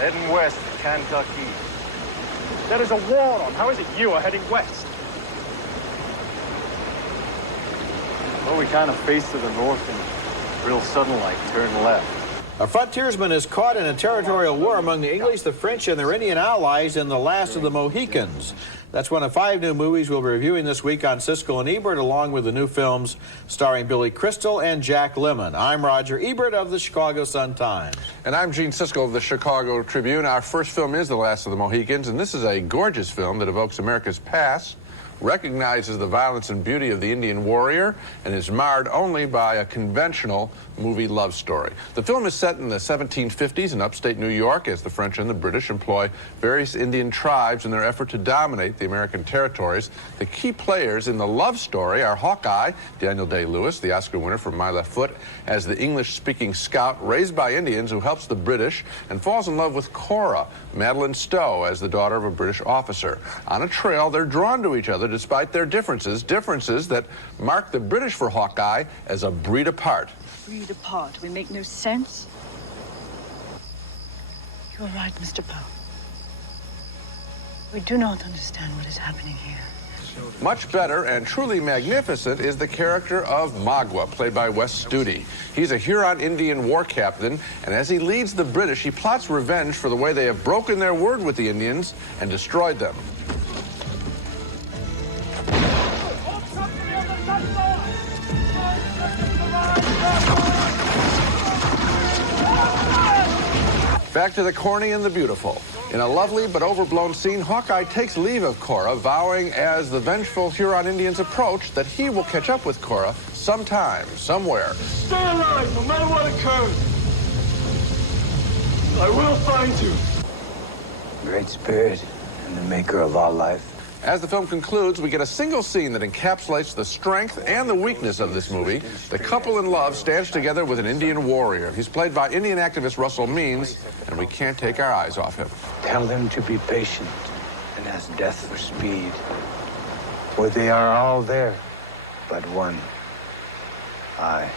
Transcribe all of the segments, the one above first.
Heading west to Kentucky. There is a war on. How is it you are heading west? Well, we kind of face to the north and real sudden-like turn left. A frontiersman is caught in a territorial war among the English, the French, and their Indian allies in The Last of the Mohicans. That's one of 5 new movies we'll be reviewing this week on Siskel and Ebert, along with the new films starring Billy Crystal and Jack Lemmon. I'm Roger Ebert of the Chicago Sun-Times. And I'm Gene Siskel of the Chicago Tribune. Our first film is The Last of the Mohicans, and this is a gorgeous film that evokes America's past, recognizes the violence and beauty of the Indian warrior, and is marred only by a conventional movie love story. The film is set in the 1750s in upstate New York as the French and the British employ various Indian tribes in their effort to dominate the American territories. The key players in the love story are Hawkeye, Daniel Day-Lewis, the Oscar winner for My Left Foot, as the English-speaking scout raised by Indians who helps the British and falls in love with Cora, Madeline Stowe, as the daughter of a British officer. On a trail, they're drawn to each other despite their differences that mark the British for Hawkeye as a breed apart. Breed apart? We make no sense? You are right, Mr. Poe. We do not understand what is happening here. Much better and truly magnificent is the character of Magua, played by Wes Studi. He's a Huron Indian war captain, and as he leads the British, he plots revenge for the way they have broken their word with the Indians and destroyed them. Back to the corny and the beautiful. In a lovely but overblown scene, Hawkeye takes leave of Cora, vowing as the vengeful Huron Indians approach that he will catch up with Cora sometime, somewhere. Stay alive, no matter what occurs. I will find you. Great Spirit and the maker of all life. As the film concludes, we get a single scene that encapsulates the strength and the weakness of this movie. The couple in love stands together with an Indian warrior. He's played by Indian activist Russell Means, and we can't take our eyes off him. Tell them to be patient and ask death for speed. For they are all there, but one. I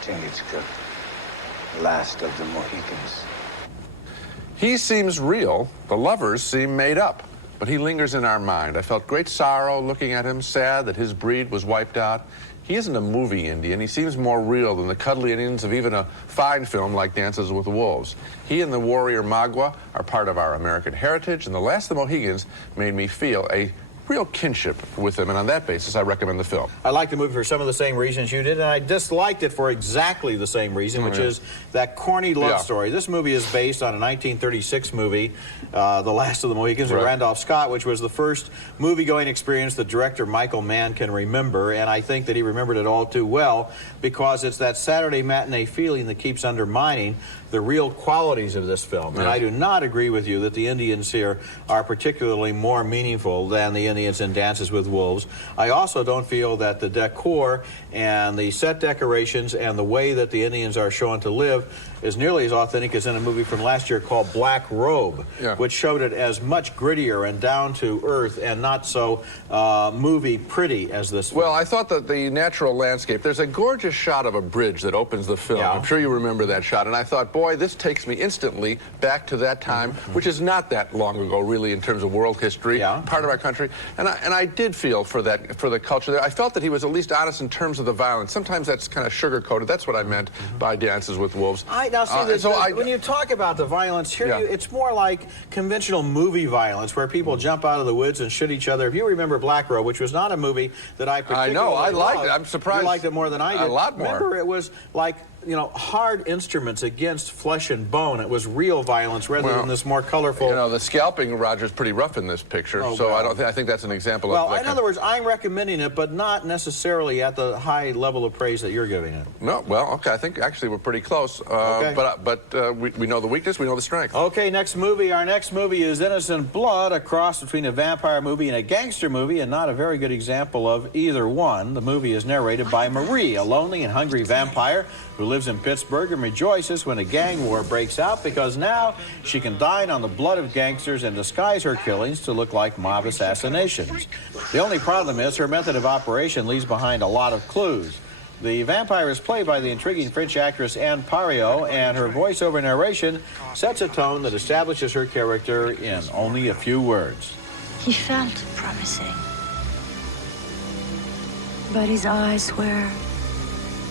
think it's the last of the Mohicans. He seems real. The lovers seem made up. But he lingers in our mind. I felt great sorrow looking at him, sad that his breed was wiped out. He isn't a movie Indian. He seems more real than the cuddly Indians of even a fine film like Dances with Wolves. He and the warrior Magua are part of our American heritage, and The Last of the Mohicans made me feel a real kinship with them, and on that basis, I recommend the film. I like the movie for some of the same reasons you did, and I disliked it for exactly the same reason, which is that corny love story. This movie is based on a 1936 movie, The Last of the Mohicans, with Randolph Scott, which was the first movie-going experience that director Michael Mann can remember, and I think that he remembered it all too well, because it's that Saturday matinee feeling that keeps undermining the real qualities of this film. And I do not agree with you that the Indians here are particularly more meaningful than the Indians in Dances with Wolves. I also don't feel that the decor and the set decorations and the way that the Indians are shown to live is nearly as authentic as in a movie from last year called Black Robe, which showed it as much grittier and down to earth and not so movie pretty as this film. Well, I thought that the natural landscape, there's a gorgeous shot of a bridge that opens the film. I'm sure you remember that shot, and I thought, boy, this takes me instantly back to that time, which is not that long ago, really, in terms of world history, part of our country. And I did feel for that, for the culture there. I felt that he was at least honest in terms of the violence. Sometimes that's kind of sugar-coated. That's what I meant by Dances with Wolves. Now, see, when you talk about the violence here, it's more like conventional movie violence, where people jump out of the woods and shoot each other. If you remember Black Robe, which was not a movie that I particularly I know, I liked loved, it. I'm surprised. You liked it more than I did. A lot more. Remember, it was like you know, hard instruments against flesh and bone. It was real violence rather than this more colorful. You know, the scalping, Roger's pretty rough in this picture, so well, I think that's an example of... Well, in other words, I'm recommending it, but not necessarily at the high level of praise that you're giving it. No, well, okay, I think actually we're pretty close, okay. but we know the weakness, we know the strength. Okay, next movie. Our next movie is Innocent Blood, a cross between a vampire movie and a gangster movie, and not a very good example of either one. The movie is narrated by Marie, a lonely and hungry vampire who lives in Pittsburgh and rejoices when a gang war breaks out because now she can dine on the blood of gangsters and disguise her killings to look like mob assassinations. The only problem is her method of operation leaves behind a lot of clues. The vampire is played by the intriguing French actress Anne Pariot, and her voiceover narration sets a tone that establishes her character in only a few words. He felt promising, but his eyes were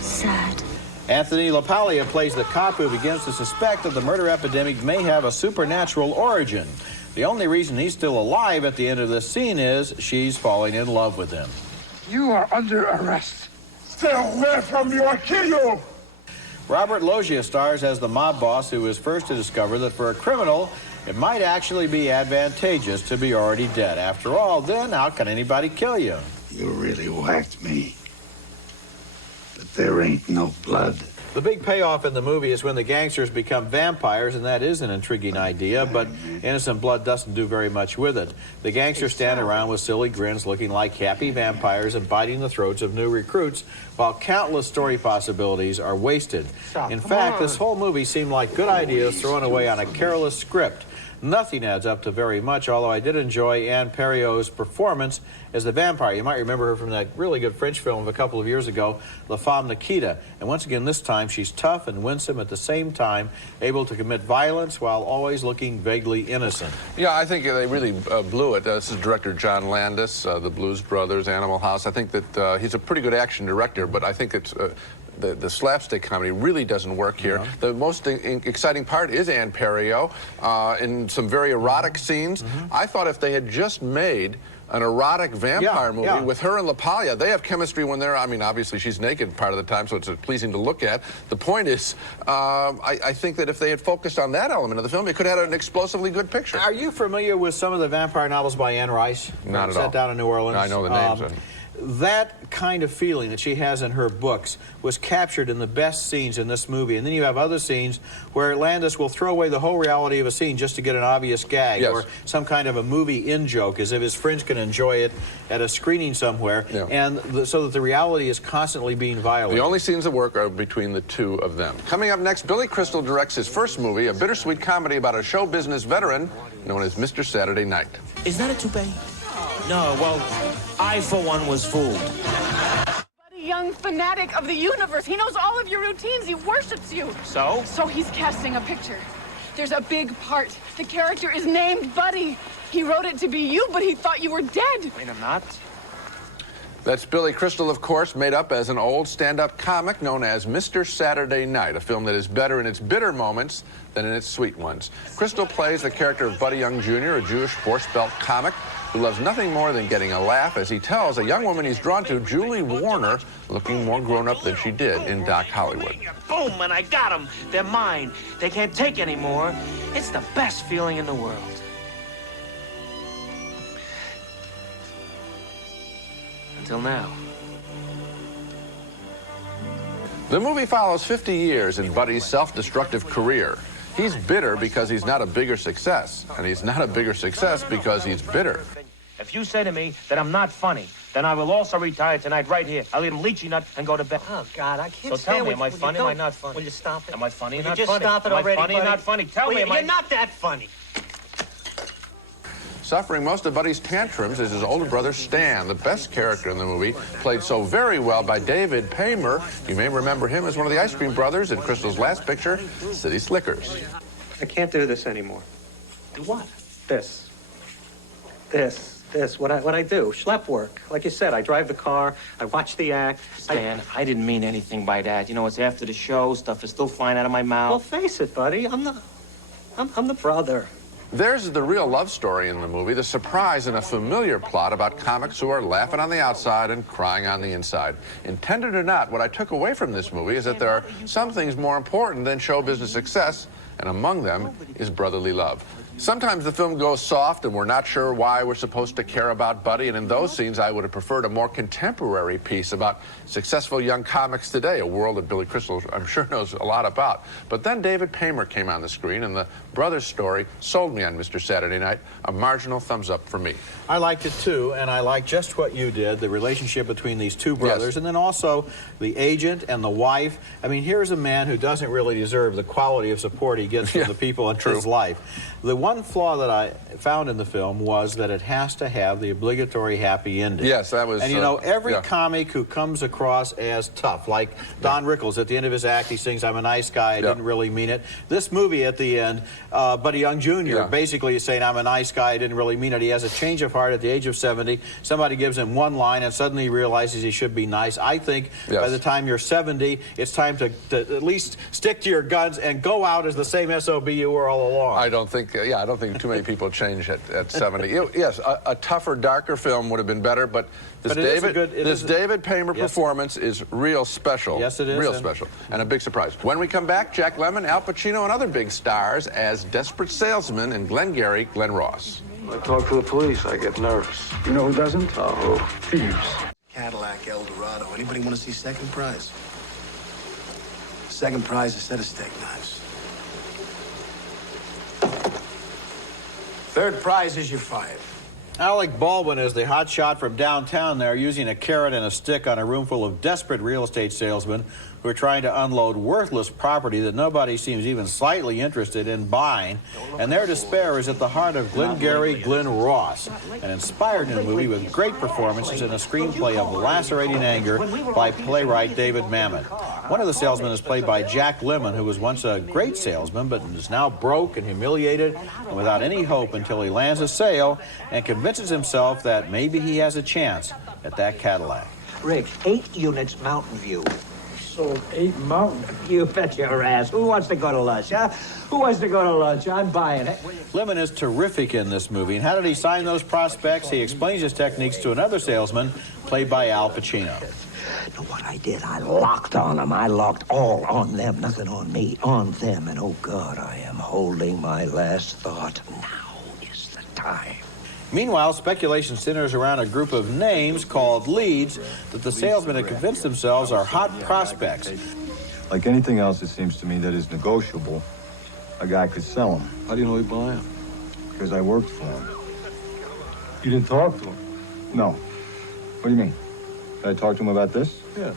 sad. Anthony LaPaglia plays the cop who begins to suspect that the murder epidemic may have a supernatural origin. The only reason he's still alive at the end of this scene is she's falling in love with him. You are under arrest. Stay away from me or I'll kill you! Robert Loggia stars as the mob boss who is first to discover that for a criminal, it might actually be advantageous to be already dead. After all, then how can anybody kill you? You really whacked me. But there ain't no blood. The big payoff in the movie is when the gangsters become vampires, and that is an intriguing idea, but Innocent Blood doesn't do very much with it. The gangsters stand around with silly grins looking like happy vampires and biting the throats of new recruits, while countless story possibilities are wasted. In fact, this whole movie seemed like good ideas thrown away on a careless script. Nothing adds up to very much, although I did enjoy Anne Pariot's performance as the vampire. You might remember her from that really good French film of a couple of years ago, La Femme Nikita. And once again, this time, she's tough and winsome at the same time, able to commit violence while always looking vaguely innocent. Yeah, I think they really blew it. This is director John Landis, the Blues Brothers, Animal House. I think that he's a pretty good action director, but I think it's... The slapstick comedy really doesn't work here. Yeah. The most exciting part is Anne Pariot in some very erotic scenes. I thought if they had just made an erotic vampire movie with her and LaPaglia, they have chemistry when they're, I mean, obviously she's naked part of the time, so it's pleasing to look at. The point is, I think that if they had focused on that element of the film, it could have had an explosively good picture. Are you familiar with some of the vampire novels by Anne Rice? Not at all. Set down in New Orleans? I know the names. That kind of feeling that she has in her books was captured in the best scenes in this movie. And then you have other scenes where Landis will throw away the whole reality of a scene just to get an obvious gag or some kind of a movie in-joke, as if his friends can enjoy it at a screening somewhere, and so that the reality is constantly being violated. The only scenes that work are between the two of them. Coming up next, Billy Crystal directs his first movie, a bittersweet comedy about a show business veteran known as Mr. Saturday Night. Is that a toupee? No, well, I, for one, was fooled. A young fanatic of the universe. He knows all of your routines. He worships you. So? So he's casting a picture. There's a big part. The character is named Buddy. He wrote it to be you, but he thought you were dead. Wait, I'm not? That's Billy Crystal, of course, made up as an old stand-up comic known as Mr. Saturday Night, a film that is better in its bitter moments than in its sweet ones. Crystal plays the character of Buddy Young Jr., a Jewish force-belt comic who loves nothing more than getting a laugh as he tells a young woman he's drawn to, Julie Warner, looking more grown-up than she did in Doc Hollywood. Boom, and I got them. They're mine. They can't take anymore. It's the best feeling in the world. Until now. The movie follows 50 years in Buddy's self-destructive career. He's bitter because he's not a bigger success, and he's not a bigger success because he's bitter. If you say to me that I'm not funny, then I will also retire tonight right here. I'll eat a lychee nut and go to bed. Oh, God, I can't So stand tell me, it. am I funny or am I not funny? Will you stop it? Am I funny or Will not you just funny? stop it am already, I funny buddy? or not funny? Tell me, You're not that funny. Suffering most of Buddy's tantrums is his older brother, Stan, the best character in the movie, played so very well by David Paymer. You may remember him as one of the Ice Cream Brothers in Crystal's last picture, City Slickers. I can't do this anymore. Do what? This. What I do. Schlep work. Like you said, I drive the car, I watch the act. Stan, I didn't mean anything by that. You know, it's after the show, stuff is still flying out of my mouth. Well, face it, buddy. I'm the brother. There's the real love story in the movie, the surprise in a familiar plot about comics who are laughing on the outside and crying on the inside. Intended or not, what I took away from this movie is that there are some things more important than show business success, and among them is brotherly love. Sometimes the film goes soft and we're not sure why we're supposed to care about Buddy, and in those scenes I would have preferred a more contemporary piece about successful young comics today, a world that Billy Crystal I'm sure knows a lot about. But then David Paymer came on the screen and the brothers story sold me on Mr. Saturday Night. A marginal thumbs up for me. I liked it too, and I like just what you did, the relationship between these two brothers, Yes. and then also the agent and the wife. I mean, here's a man who doesn't really deserve the quality of support he gets from the people in his life. The one flaw that I found in the film was that it has to have the obligatory happy ending. Yes, that was... And you know, every yeah. comic who comes across as tough, like Don Rickles, at the end of his act, he sings, "I'm a nice guy, I didn't really mean it." This movie at the end, Buddy Young Jr. basically is saying, "I'm a nice guy, I didn't really mean it." He has a change of heart at the age of 70. Somebody gives him one line and suddenly he realizes he should be nice. I think by the time you're 70, it's time to at least stick to your guns and go out as the same SOB you were all along. I don't think, I don't think too many people change at 70. Yes, a tougher, darker film would have been better, but this David Paymer performance is real special. Yes, it is. Real special, and a big surprise. When we come back, Jack Lemmon, Al Pacino, and other big stars as desperate salesmen in Glengarry, Glen Ross. I talk to the police, I get nervous. You know who doesn't? Who? Thieves. Cadillac Eldorado. Anybody want to see second prize? Second prize, a set of steak knives. Third prize is your fired. Alec Baldwin is the hotshot from downtown there, using a carrot and a stick on a room full of desperate real estate salesmen who are trying to unload worthless property that nobody seems even slightly interested in buying. And their despair is at the heart of Glengarry, Glen Ross, an inspired new movie with great performances and a screenplay of lacerating anger by playwright David Mamet. One of the salesmen is played by Jack Lemmon, who was once a great salesman, but is now broke and humiliated and without any hope until he lands a sale and convinces himself that maybe he has a chance at that Cadillac. Rick, 8 units Mountain View. Sold 8 Mountain. You bet your ass. Who wants to go to lunch, huh? Who wants to go to lunch? I'm buying it. Lemmon is terrific in this movie. And how did he sign those prospects? He explains his techniques to another salesman, played by Al Pacino. Know what I did? I locked on them. I locked all on them. Nothing on me, on them. And oh, God, I am holding my last thought. Now is the time. Meanwhile, speculation centers around a group of names called leads that the salesmen have convinced themselves are hot prospects. Like anything else, it seems to me that is negotiable, a guy could sell them. How do you know he buy them? Because I worked for him. You didn't talk to him? No. What do you mean? Did I talk to him about this? Yeah.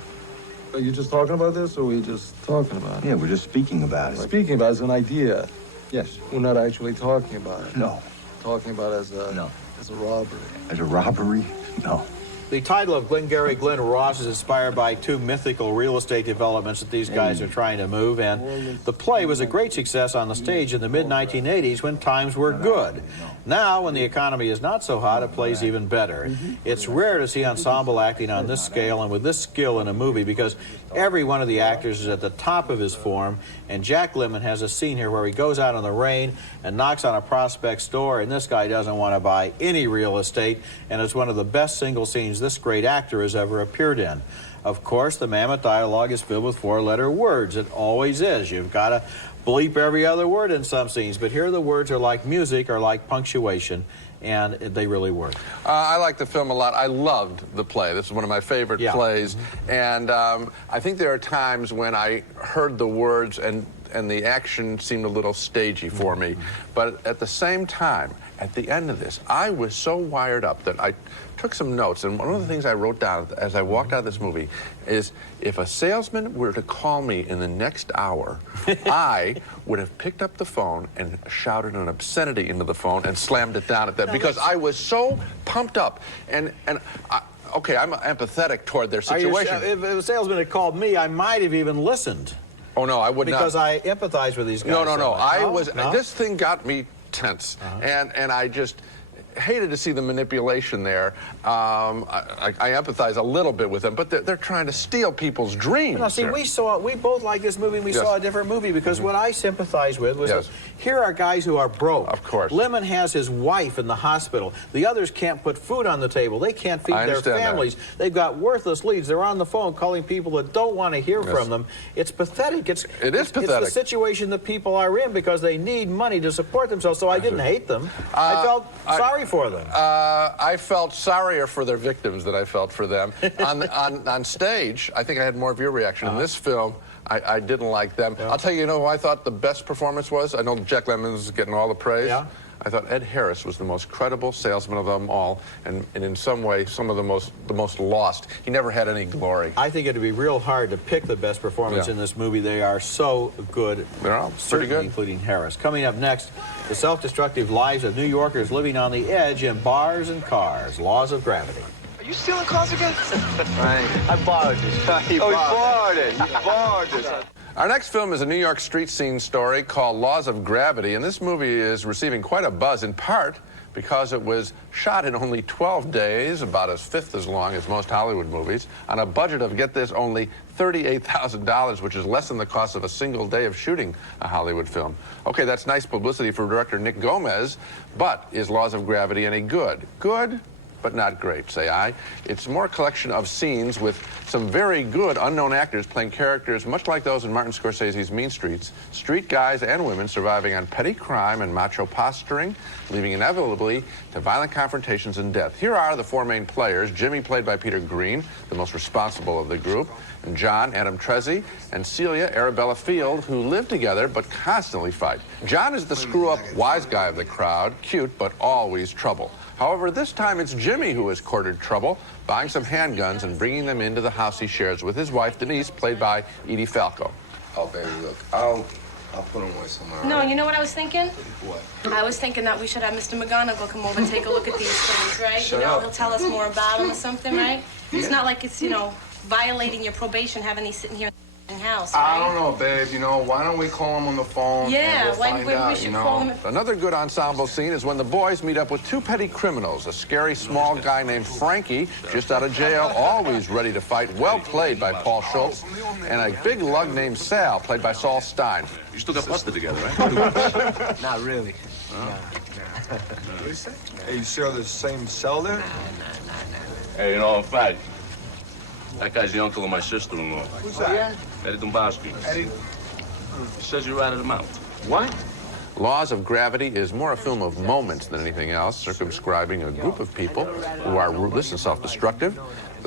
Are you just talking about this, or are we just talking about it? Yeah, we're just speaking about it. Speaking about it as an idea. Yes. We're not actually talking about it. No. Talking about it as a... No. As a robbery. As a robbery? No. The title of Glengarry, Glen Ross is inspired by 2 mythical real estate developments that these guys are trying to move, and the play was a great success on the stage in the mid-1980s when times were good. Now, when the economy is not so hot, it plays even better. It's rare to see ensemble acting on this scale and with this skill in a movie because every one of the actors is at the top of his form, and Jack Lemmon has a scene here where he goes out in the rain and knocks on a prospect's door, and this guy doesn't want to buy any real estate, and it's one of the best single scenes this great actor has ever appeared in. Of course, the Mamet dialogue is filled with 4-letter words. It always is. You've got to bleep every other word in some scenes, but here the words are like music or like punctuation, and they really work. I like the film a lot. I loved the play. This is one of my favorite plays, and I think there are times when I heard the words and the action seemed a little stagey for me, but at the same time, at the end of this, I was so wired up that I took some notes, and one of the things I wrote down as I walked out of this movie is if a salesman were to call me in the next hour, I would have picked up the phone and shouted an obscenity into the phone and slammed it down at them because I was so pumped up. And okay, I'm empathetic toward their situation. If a salesman had called me, I might have even listened. Oh, no, I would not. Because I empathize with these guys. No. So I was, this thing got me tense. And I just, hated to see the manipulation there. I empathize a little bit with them, but they're trying to steal people's dreams. Now, see, we both like this movie, and we saw a different movie, because what I sympathized with was that here are guys who are broke. Of course. Lemon has his wife in the hospital. The others can't put food on the table. They can't feed their families. They've got worthless leads. They're on the phone calling people that don't want to hear from them. It's pathetic. It is pathetic. It's the situation that people are in because they need money to support themselves, so I didn't hate them. I felt sorry for them. I felt sorrier for their victims than I felt for them. on stage, I think I had more of your reaction. In this film, I didn't like them. Yeah. I'll tell you, who I thought the best performance was? I know Jack Lemmon's getting all the praise. Yeah. I thought Ed Harris was the most credible salesman of them all, and in some way, some of the most lost. He never had any glory. I think it'd be real hard to pick the best performance in this movie. They are so good. They're all pretty good, including Harris. Coming up next, the self-destructive lives of New Yorkers living on the edge in bars and cars. Laws of gravity. Are you stealing cars again? Right. I borrowed this. He borrowed it. He borrowed this. Our next film is a New York street scene story called Laws of Gravity, and this movie is receiving quite a buzz, in part because it was shot in only 12 days, about a fifth as long as most Hollywood movies, on a budget of, get this, only $38,000, which is less than the cost of a single day of shooting a Hollywood film. Okay, that's nice publicity for director Nick Gomez, but is Laws of Gravity any good? Good, but not great, say I. It's more a collection of scenes with some very good unknown actors playing characters much like those in Martin Scorsese's Mean Streets. Street guys and women surviving on petty crime and macho posturing, leading inevitably to violent confrontations and death. Here are the four main players. Jimmy, played by Peter Green, the most responsible of the group, and John, Adam Trezzi, and Celia, Arabella Field, who live together but constantly fight. John is the screw-up wise guy of the crowd, cute but always trouble. However, this time it's Jimmy who has courted trouble, buying some handguns and bringing them into the house he shares with his wife, Denise, played by Edie Falco. Oh, baby, look, I'll put them away somewhere. No, you know what I was thinking? What? I was thinking that we should have Mr. McGonagall come over and take a look at these things, right? Shut up. He'll tell us more about them or something, right? It's not like it's, violating your probation having these sitting here in the house, right? I don't know, babe. Why don't we call him on the phone? Yeah, and we'll find we should call him. Another good ensemble scene is when the boys meet up with two petty criminals, a scary small guy named Frankie, just out of jail, always ready to fight, well played by Paul Schultz, and a big lug named Sal, played by Saul Stein. You still got busted together, right? Not really. Hey, you share the same cell there? Hey, in fact, that guy's the uncle of my sister-in-law. Who's that? Eddie Dombrowski. Eddie? He says you ratted him out. What? Laws of Gravity is more a film of moments than anything else, circumscribing a group of people who are ruthless and self-destructive.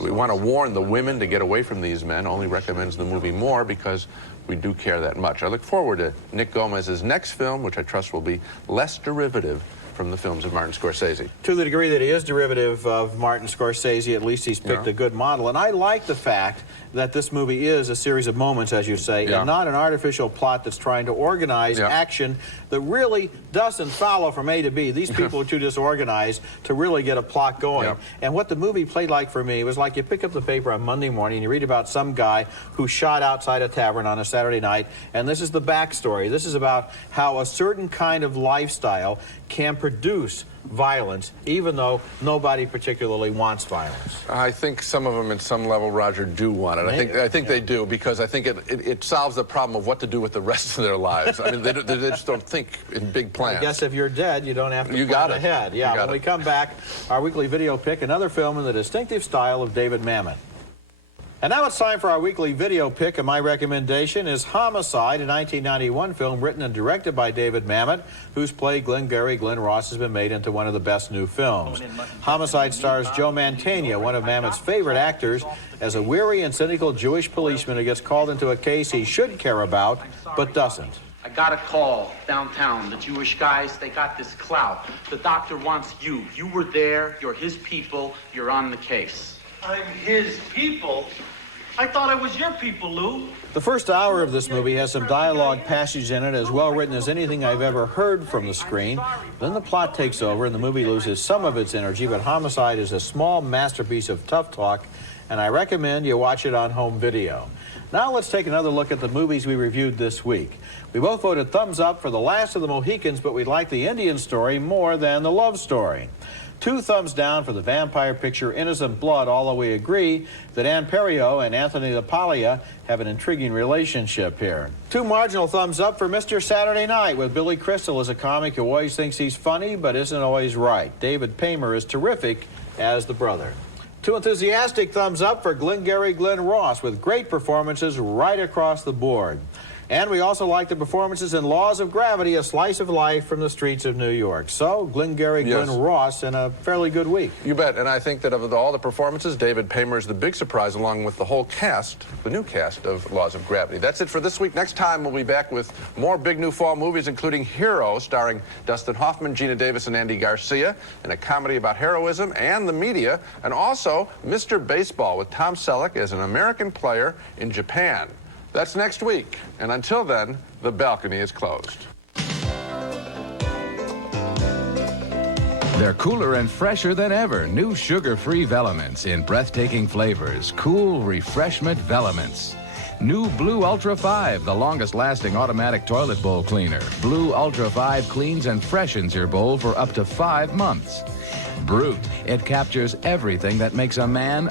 We want to warn the women to get away from these men, only recommends the movie more because we do care that much. I look forward to Nick Gomez's next film, which I trust will be less derivative from the films of Martin Scorsese. To the degree that he is derivative of Martin Scorsese, at least he's picked a good model. And I like the fact that this movie is a series of moments, as you say, and not an artificial plot that's trying to organize action that really doesn't follow from A to B. These people are too disorganized to really get a plot going. And what the movie played like for me was like you pick up the paper on Monday morning and you read about some guy who shot outside a tavern on a Saturday night, and this is the backstory. This is about how a certain kind of lifestyle can produce violence, even though nobody particularly wants violence. I think some of them, at some level, Roger, do want it. I think they do, because I think it solves the problem of what to do with the rest of their lives. I mean, they just don't think in big plans. I guess if you're dead, you don't have to plan ahead. Yeah, when we come back, our weekly video pick, another film in the distinctive style of David Mamet. And now it's time for our weekly video pick, and my recommendation is Homicide, a 1991 film written and directed by David Mamet, whose play Glengarry Glen Ross has been made into one of the best new films. Homicide stars Joe Mantegna, one of Mamet's favorite actors, as a weary and cynical Jewish policeman who gets called into a case he should care about, but doesn't. I got a call downtown. The Jewish guys, they got this clout. The doctor wants you. You were there. You're his people. You're on the case. I'm his people? I thought I was your people, Lou. The first hour of this movie has some dialogue passages in it as well written as anything I've ever heard from the screen. Then the plot takes over and the movie loses some of its energy, but Homicide is a small masterpiece of tough talk and I recommend you watch it on home video. Now let's take another look at the movies we reviewed this week. We both voted thumbs up for The Last of the Mohicans, but we like the Indian story more than the love story. 2 thumbs down for the vampire picture Innocent Blood, although we agree that Ann Perio and Anthony LaPaglia have an intriguing relationship here. 2 marginal thumbs up for Mr. Saturday Night, with Billy Crystal as a comic who always thinks he's funny but isn't always right. David Paymer is terrific as the brother. 2 enthusiastic thumbs up for Glengarry Glen Ross, with great performances right across the board. And we also like the performances in Laws of Gravity, a slice of life from the streets of New York. So, Glengarry Glen Ross in a fairly good week. You bet. And I think that of all the performances, David Paymer is the big surprise, along with the whole cast, the new cast of Laws of Gravity. That's it for this week. Next time, we'll be back with more big new fall movies, including Hero, starring Dustin Hoffman, Gina Davis, and Andy Garcia, and a comedy about heroism and the media, and also Mr. Baseball with Tom Selleck as an American player in Japan. That's next week. And until then, the balcony is closed. They're cooler and fresher than ever. New sugar-free Velements in breathtaking flavors. Cool refreshment Velements. New Blue Ultra 5, the longest-lasting automatic toilet bowl cleaner. Blue Ultra 5 cleans and freshens your bowl for up to 5 months. Brute. It captures everything that makes a man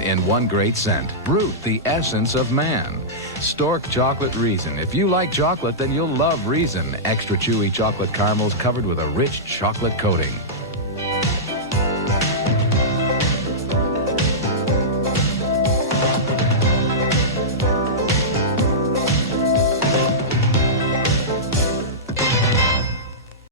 in one great scent. Brute, the essence of man. Stork Chocolate Reason. If you like chocolate, then you'll love Reason. Extra chewy chocolate caramels covered with a rich chocolate coating.